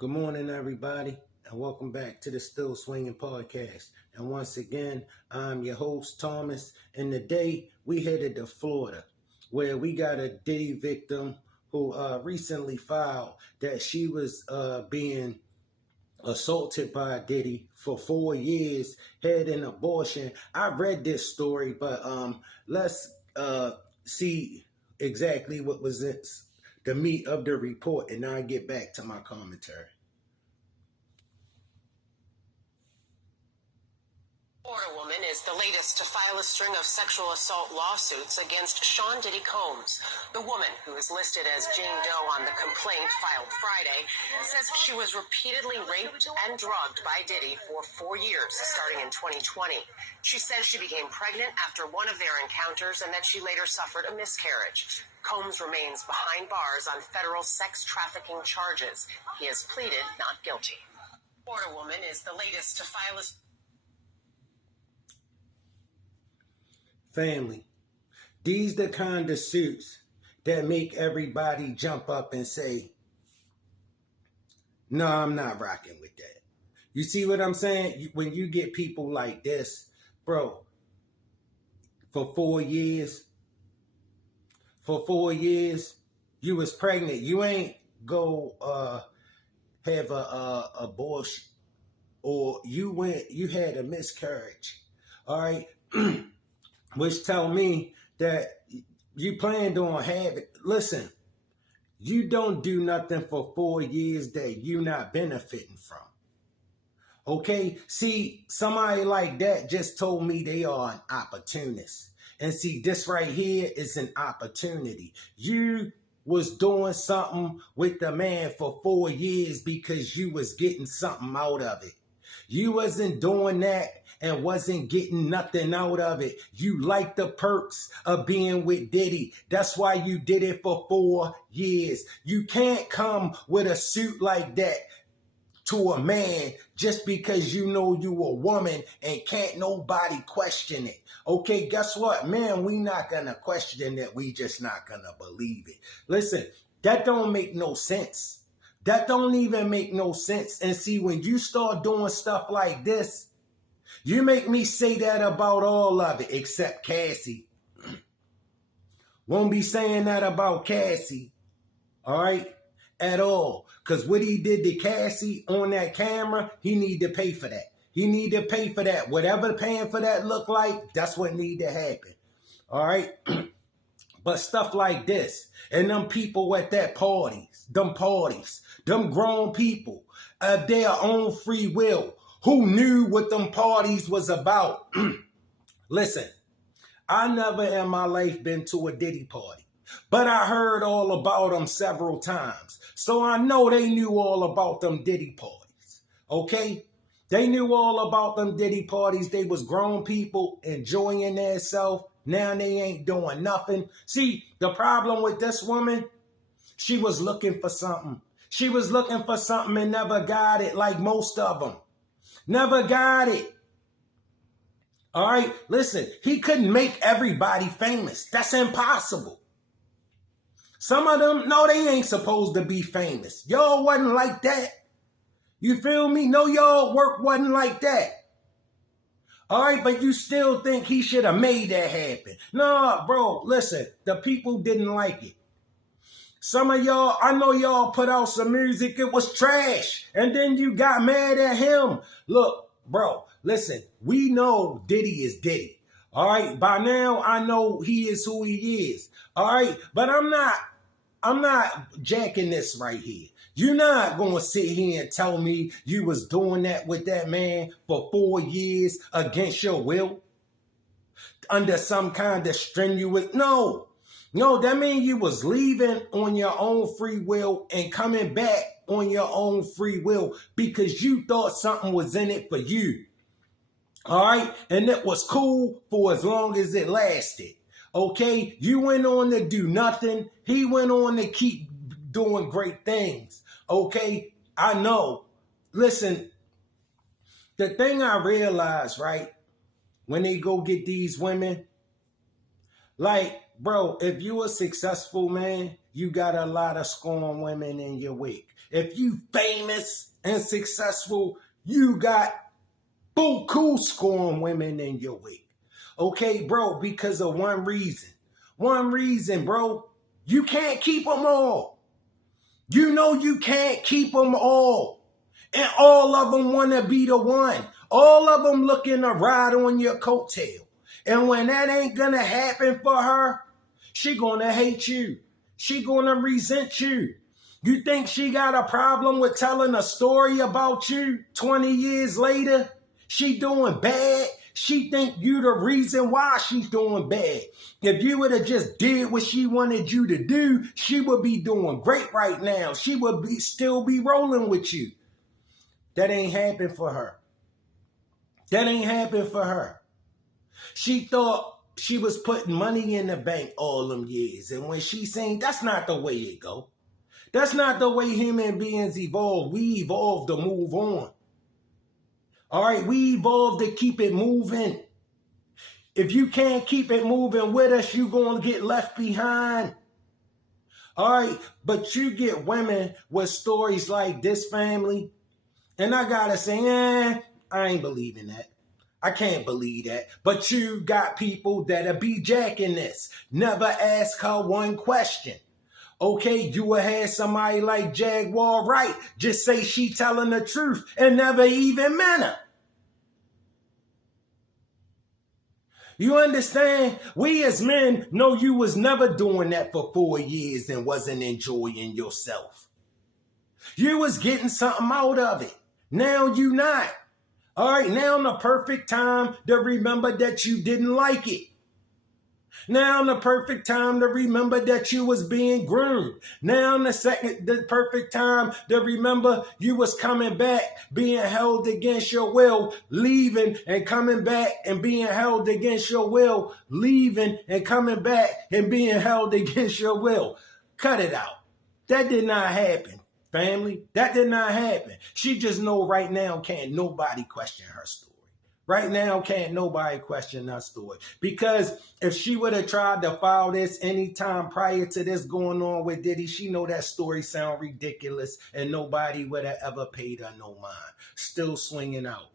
Good morning, everybody, and welcome back to the Still Swinging Podcast. And once again, I'm your host, Thomas, and today we headed to Florida, where we got a Diddy victim who recently filed that she was being assaulted by Diddy for 4 years, had an abortion. I read this story, but let's see exactly what was the meat of the report, and I'll get back to my commentary. Florida woman is the latest to file a string of sexual assault lawsuits against Sean Diddy Combs. The woman, who is listed as Jane Doe on the complaint filed Friday, says she was repeatedly raped and drugged by Diddy for 4 years, starting in 2020. She says she became pregnant after one of their encounters and that she later suffered a miscarriage. Combs remains behind bars on federal sex trafficking charges. He has pleaded not guilty. The Florida woman is the latest to file a Family, these the kind of suits that make everybody jump up and say, no, I'm not rocking with that. You see what I'm saying? When you get people like this, bro, for 4 years, you was pregnant. You ain't go have a abortion, or you had a miscarriage. All right. Which tell me that you planned on having. Listen, you don't do nothing for 4 years that you not benefiting from. Okay? See, somebody like that just told me they are an opportunist. And see, this right here is an opportunity. You was doing something with the man for 4 years because you was getting something out of it. You wasn't doing that and wasn't getting nothing out of it. You liked the perks of being with Diddy. That's why you did it for 4 years. You can't come with a suit like that to a man just because you know you a woman and can't nobody question it. Okay, guess what? Man, we not gonna question it. We just not gonna believe it. Listen, that don't make no sense. That don't even make no sense. And see, when you start doing stuff like this, you make me say that about all of it, except Cassie. Won't be saying that about Cassie, all right, at all. Because what he did to Cassie on that camera, he need to pay for that. He need to pay for that. Whatever paying for that look like, that's what need to happen, all right? But stuff like this, and them people at that parties, them grown people of their own free will, who knew what them parties was about. Listen, I never in my life been to a Diddy party, but I heard all about them several times. So I know they knew all about them Diddy parties, okay? They knew all about them Diddy parties. They was grown people enjoying themselves. Now they ain't doing nothing. See, the problem with this woman, she was looking for something. She was looking for something and never got it, like most of them. Never got it. All right, listen, he couldn't make everybody famous. That's impossible. Some of them, no, they ain't supposed to be famous. Y'all wasn't like that. You feel me? No, y'all work wasn't like that. All right, but you still think he should have made that happen. No, bro, listen, the people didn't like it. Some of y'all, I know y'all put out some music, it was trash. And then you got mad at him. Look, bro, listen, we know Diddy is Diddy. All right, by now I know he is who he is. All right, but I'm not jacking this right here. You're not going to sit here and tell me you was doing that with that man for 4 years against your will? Under some kind of strenuous... No, that means you was leaving on your own free will and coming back on your own free will because you thought something was in it for you. All right? And it was cool for as long as it lasted. Okay? You went on to do nothing. He went on to keep doing great things. Okay? I know. Listen, the thing I realized, right, when they go get these women, like, bro, if you a successful man, you got a lot of scorn women in your wake. If you famous and successful, you got buku scoring women in your wig. Okay, bro, because of one reason. One reason, bro. You can't keep them all. You know you can't keep them all. And all of them want to be the one. All of them looking to ride on your coattail. And when that ain't going to happen for her, she going to hate you. She going to resent you. You think she got a problem with telling a story about you 20 years later? She doing bad. She think you the reason why she's doing bad. If you would have just did what she wanted you to do, she would be doing great right now. She would still be rolling with you. That ain't happened for her. That ain't happened for her. She thought she was putting money in the bank all them years. And when she seen, that's not the way it go. That's not the way human beings evolve. We evolve to move on. All right, we evolve to keep it moving. If you can't keep it moving with us, you're going to get left behind. All right, but you get women with stories like this, family, and I got to say, I ain't believing that. I can't believe that. But you got people that'll be jacking this. Never ask her one question. Okay, you will have somebody like Jaguar Wright just say she telling the truth and never even meant her. You understand? We as men know you was never doing that for 4 years and wasn't enjoying yourself. You was getting something out of it. Now you not. All right, now the perfect time to remember that you didn't like it. Now the perfect time to remember that you was being groomed. Now the perfect time to remember you was coming back, being held against your will, leaving and coming back and being held against your will, leaving and coming back and being held against your will. Cut it out. That did not happen, family. That did not happen. She just know right now can't nobody question her story. Right now, can't nobody question her story. Because if she would have tried to file this anytime prior to this going on with Diddy, she know that story sound ridiculous and nobody would have ever paid her no mind. Still swinging out.